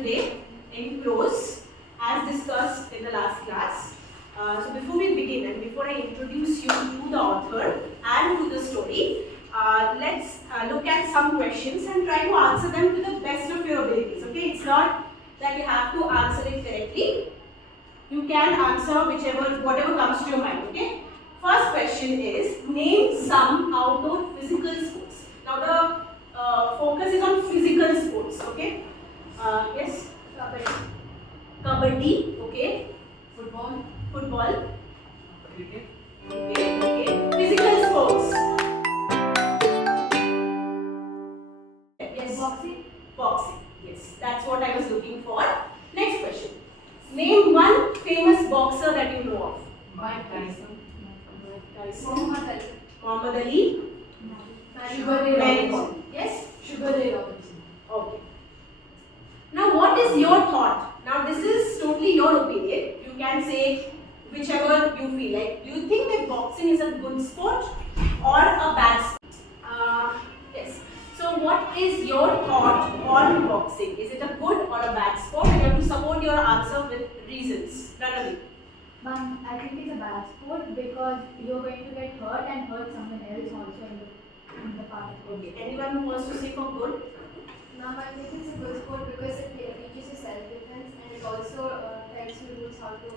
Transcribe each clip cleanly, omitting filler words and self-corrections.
today in prose as discussed in the last class. So before we begin and before I introduce you to the author and to the story, let's look at some questions and try to answer them to the best of your abilities. Okay, it's not that you have to answer it correctly. You can answer whatever comes to your mind. Okay. First question is, name some outdoor physical sports. Now the focus is on physical sports. Okay. Yes. Kabaddi. Okay. Football. Cricket. Okay. Physical sports. Yes. Boxing. Yes. That's what I was looking for. Next question. Name one famous boxer that you know of. Mike Tyson. Muhammad Ali. Very good. Yes. Sugar Ray Robinson. Okay. Now, what is your thought? Now, this is totally your opinion. You can say whichever you feel like. Do you think that boxing is a good sport or a bad sport? Yes. So, what is your thought on boxing? Is it a good or a bad sport? You have to support your answer with reasons. Ranavi. I think it's a bad sport because you're going to get hurt and hurt someone else also in the part of Okay. Anyone who wants to say for good? Now I think it's a good sport because it teaches you self-defense and it also tells you rules how to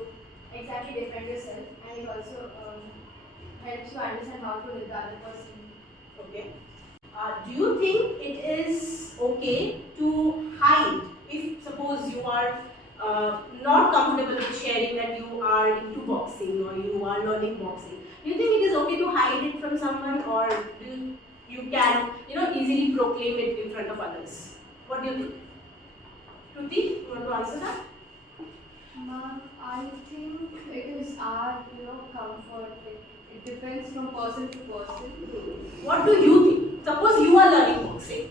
exactly defend yourself, and it also helps you understand how to hit the other person. Okay. Do you think it is okay to hide if suppose you are not comfortable with sharing that you are into boxing or you are learning boxing? Do you think it is okay to hide it from someone, or you can easily proclaim it in front of others? What do you think? Shruti, you want to answer that? I think it is our comfort. It depends from person to person. What do you think? Suppose you are learning boxing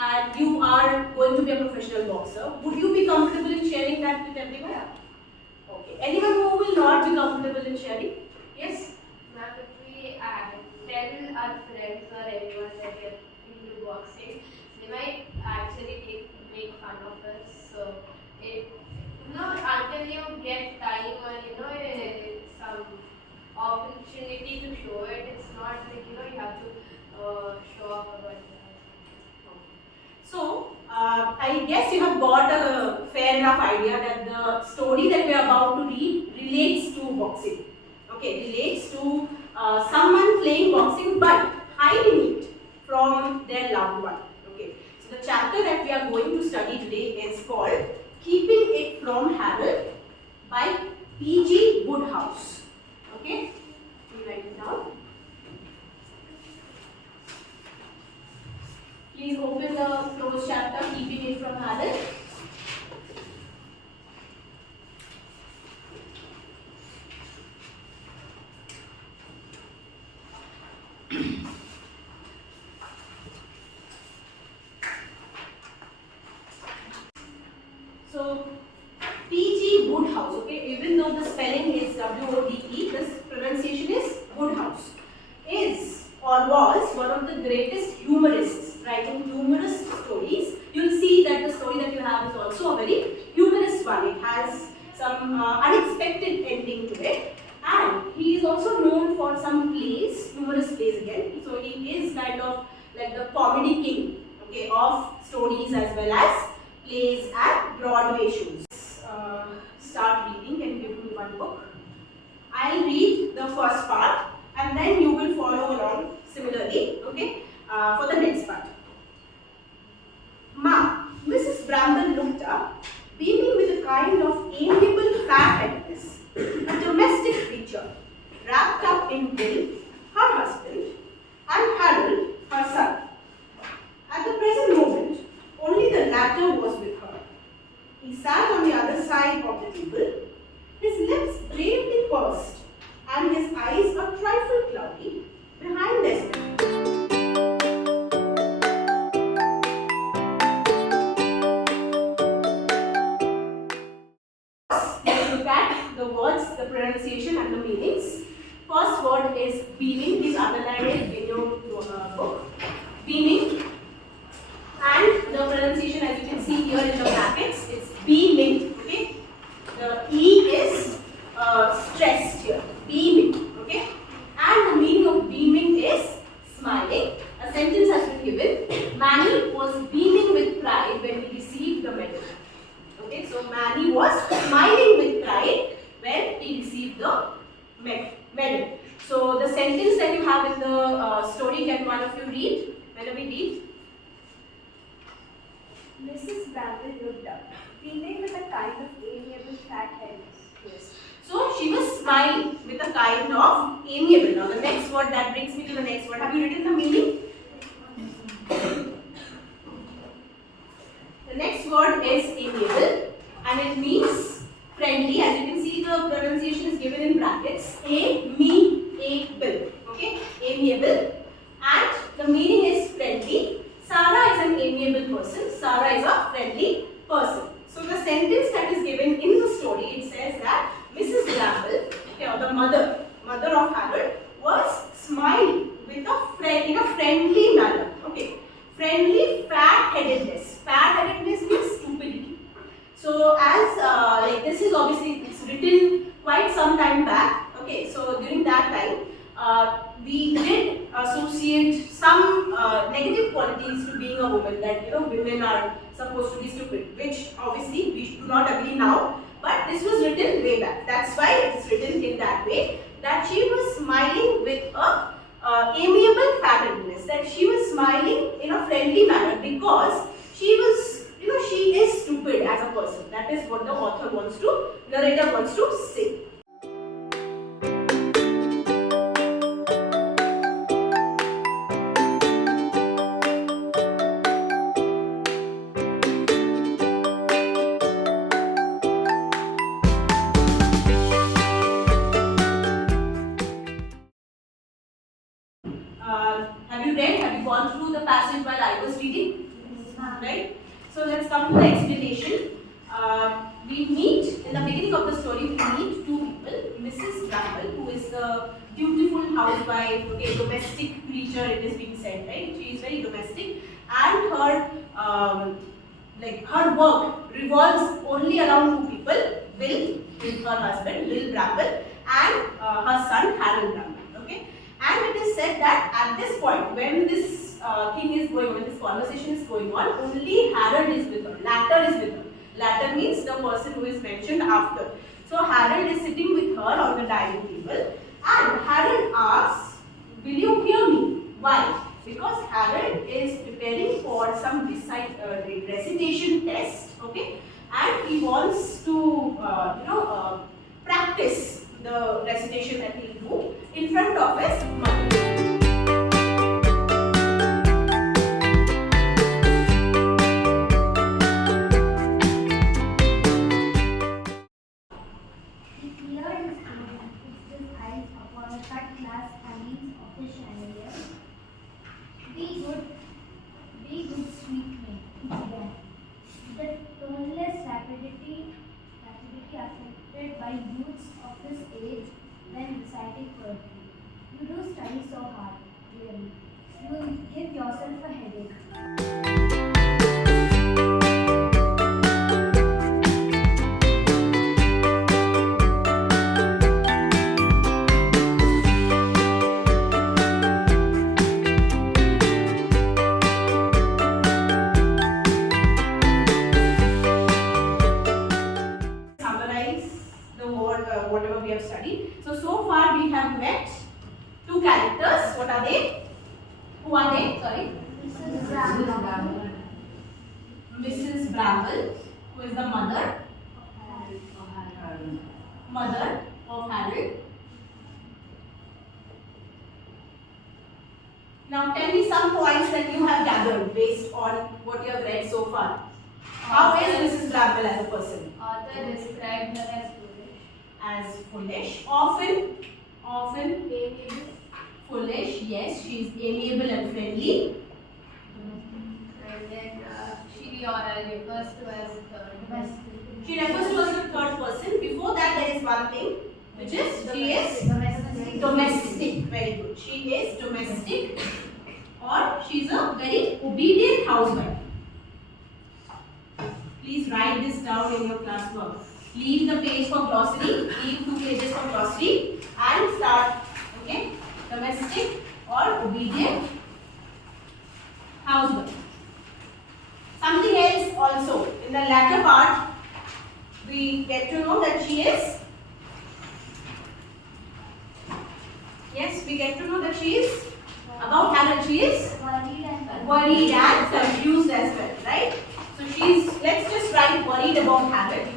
and you are going to be a professional boxer. Would you be comfortable in sharing that with everyone? Yeah. Okay. Anyone who will not be comfortable in sharing? Yes? Now, if we tell our friends or everyone that we are into boxing, they might actually make fun of us. So, until you get time or some opportunity to show it, it's not like you have to show off about it. So, I guess you have got a fair enough idea that the story that we are about to read relates to boxing. Okay, relates to someone playing boxing but hiding it from their loved one. Okay, so the chapter that we are going to study today is called Keeping It From Harold by P.G. Wodehouse. Okay, we write it down. Please open the closed chapter, Keeping It From Harold. So, P.G. Wodehouse, okay, even though the spelling is W-O-D-E, this pronunciation is Wodehouse, is or was one of the greatest humorists, writing humorous stories. You'll see that the story that you have is also a very humorous one. It has some unexpected ending to it, and he is also known for some plays, humorous plays again. So he is kind of like the comedy king, okay, of stories as well as plays and Broadway shows. Start reading and give me one book. I'll read the first part and then you will follow along similarly, okay, for the next part. Ma, Mrs. Bramble looked up, beaming with a kind of amiable fat-headedness. A domestic creature, wrapped up in Bill, her husband, and Harold, her son. At the present moment, only the latter was with her. He sat on the other side of the table, his lips bravely pursed, and his eyes a trifle cloudy behind their smile. Let's look at the words, the pronunciation, and the meanings. First word is beaming. Please underline it in your book. Beaming. And the pronunciation, as you can see here in the brackets, it's sentence has been given. Manny was beaming with pride when he received the medal. Okay, so Manny was smiling with pride when he received the medal. So the sentence that you have in the story, can one of you read? Whenever we read. Mrs. Bramble looked up, beaming with a kind of amiable fat head. Yes. So she was smiling with a kind of amiable. Now the next word, that brings me to the next word. Have you written the meaning? The next word is amiable and it means friendly. As you can see, the pronunciation is given in brackets. Amiable. Okay, amiable. And the meaning is friendly. Sarah is an amiable person. Sarah is a friendly person. So the sentence that is given in the story, it says that Mrs. Bramble, or the mother of Harold, was smiling with in a friendly manner. Okay, friendly fat-headedness. Fat-headedness means stupidity. So as like this is obviously it's written quite some time back. Okay, so during that time, we did associate some negative qualities to being a woman, that women are supposed to be stupid, which obviously we do not agree now, but this was written way back. That's why it is written in that way, that she was smiling with a amiable fat-headedness, that she was smiling in a friendly manner because she was, she is stupid as a person. That is what the narrator wants to say. Have you read? Have you gone through the passage while I was reading? Right? So let's come to the explanation. We meet, in the beginning of the story, we meet two people. Mrs. Bramble, who is the dutiful housewife, okay, domestic creature, it is being said, right? She is very domestic, and her work revolves only around two people, Will, with her husband, Will Bramble, and her son, Harold Bramble, okay? And it is said that at this point, when this thing is going on, when this conversation is going on, only Harold is with her, latter is with her. Latter means the person who is mentioned after. So Harold is sitting with her on the dining table, and Harold asks, "Will you hear me?" Why? Because Harold is preparing for some recitation test, okay, and he wants to practice the recitation that he will do in front of his mother. He cleared his throat and fixed his eyes upon the cut glass hangings of the chandelier. Be good, sweet me, he began. The toneless rapidity affected by youths of his age when reciting poetry. You do study so hard, really. You will give yourself a headache. Whatever we have studied. So far we have met two characters. What are they? Who are they? Sorry. Mrs. Bramble. Mrs. Bramble, who is the mother of Harold. Now tell me some points that you have gathered based on what you have read so far. How is Mrs. Bramble as a person? Author described her as Foolish. Often amiable. Foolish, yes, she is amiable and friendly. and then she refers to as third. She refers to as the third person. Before that, there is one thing, which is she is domestic. Very good. She is domestic, or she is a very obedient housewife. Please write this down in your classwork. Leave the page for glossary. Leave 2 pages for glossary and start. Okay, domestic or obedient in the latter part, we get to know that she is. Yes, we get to know that she is about Harold. She is worried and confused as well, right? So she's. Let's just write worried about Harold.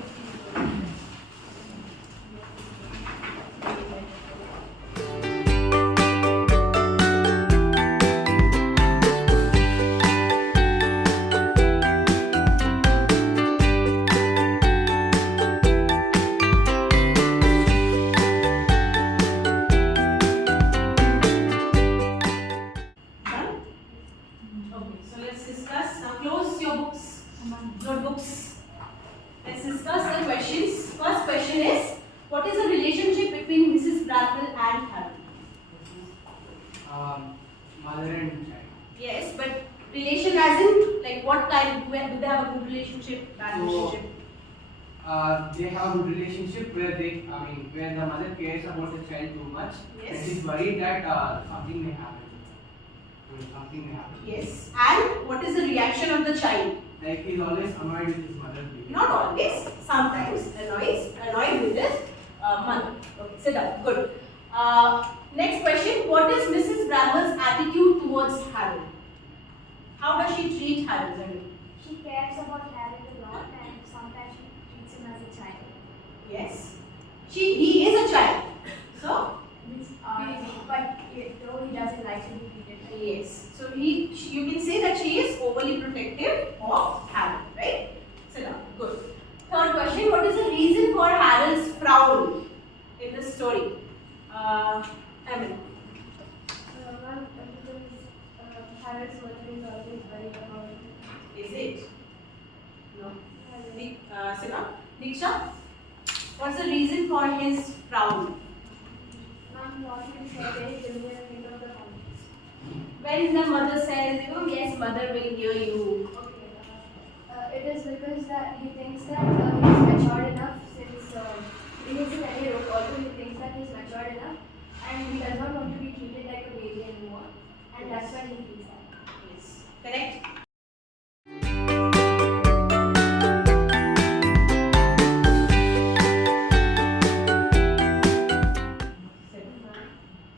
Notebooks. Let's discuss the questions. First question is, what is the relationship between Mrs. Bramble and Harold? Mother and child. Yes, but relation as in, like what kind? Do they have a good relationship, bad relationship? They have a good relationship where where the mother cares about the child too much, Yes. and she's worried that something may happen. Something may happen. Yes. And what is the reaction of the child? Like he's always annoyed with his mother's behavior. Not always. Sometimes annoyed with his mother. Okay, sit down. Good. Next question. What is Mrs. Bramble's attitude towards Harold? How does she treat Harold? She cares about Harold a lot and sometimes she treats him as a child. Yes. He is a child. So But though he doesn't like to be treated like yes. So you can say that she is overly protective of Harold, right? Sit down. Good. Third question. What is the reason for Harold's frown in the story? Emily. Harold's mother is always worried about him. Is it? No. Sit down. Diksha. What's the reason for his frown? Mom Lottie is very familiar thing of the family. When the mother says, yes, mother will hear you. Okay. It is because that he thinks that he's matured enough since he is in any role. Also, he thinks that he's matured enough and he does not want to be treated like a baby anymore. And that's why he thinks that. Yes. Correct?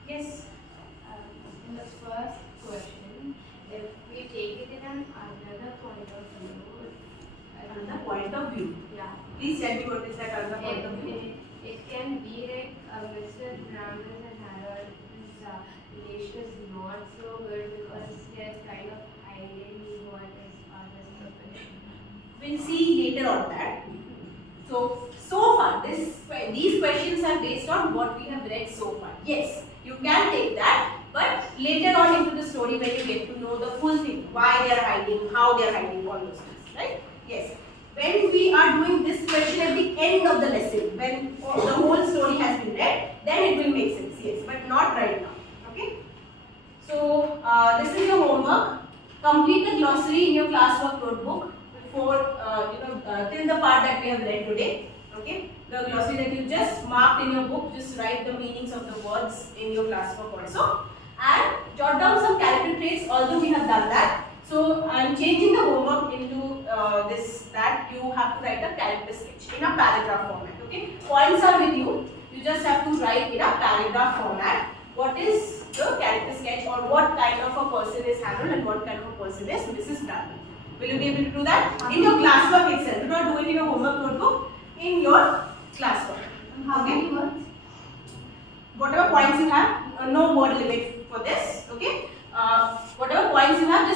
Yes. In the first question, if we take it in another point of view, Another point of view. yeah, Please tell me what is that other point of view. it can be like Mr. Bramble and Harold's relation is not so good because they're kind of hiding what his father's profession. We'll see later on that. So far, these questions are based on what we have read so far. Yes, you can take that, but later on into the story when you get to know the full thing, why they are hiding, how they are hiding, all those things, right? Yes. When we are doing this question at the end of the lesson, when the whole story has been read, then it will make sense, yes, but not right now, okay? So, this is your homework. Complete the glossary in your classwork notebook before, till the part that we have read today, okay? The glossary that you just marked in your book, just write the meanings of the words in your classwork also. And jot down some character traits, although we have done that. So, I am changing the homework into that you have to write a character sketch in a paragraph format, okay? Points are with you. You just have to write in a paragraph format what is the character sketch or what kind of a person is Harold and what kind of a person is Mrs. Bramble. Will you be able to do that? In your classwork itself. Do not do it in your homework notebook. In your classwork. How many words? Whatever points you have, no word limit for this, okay? Whatever points you have,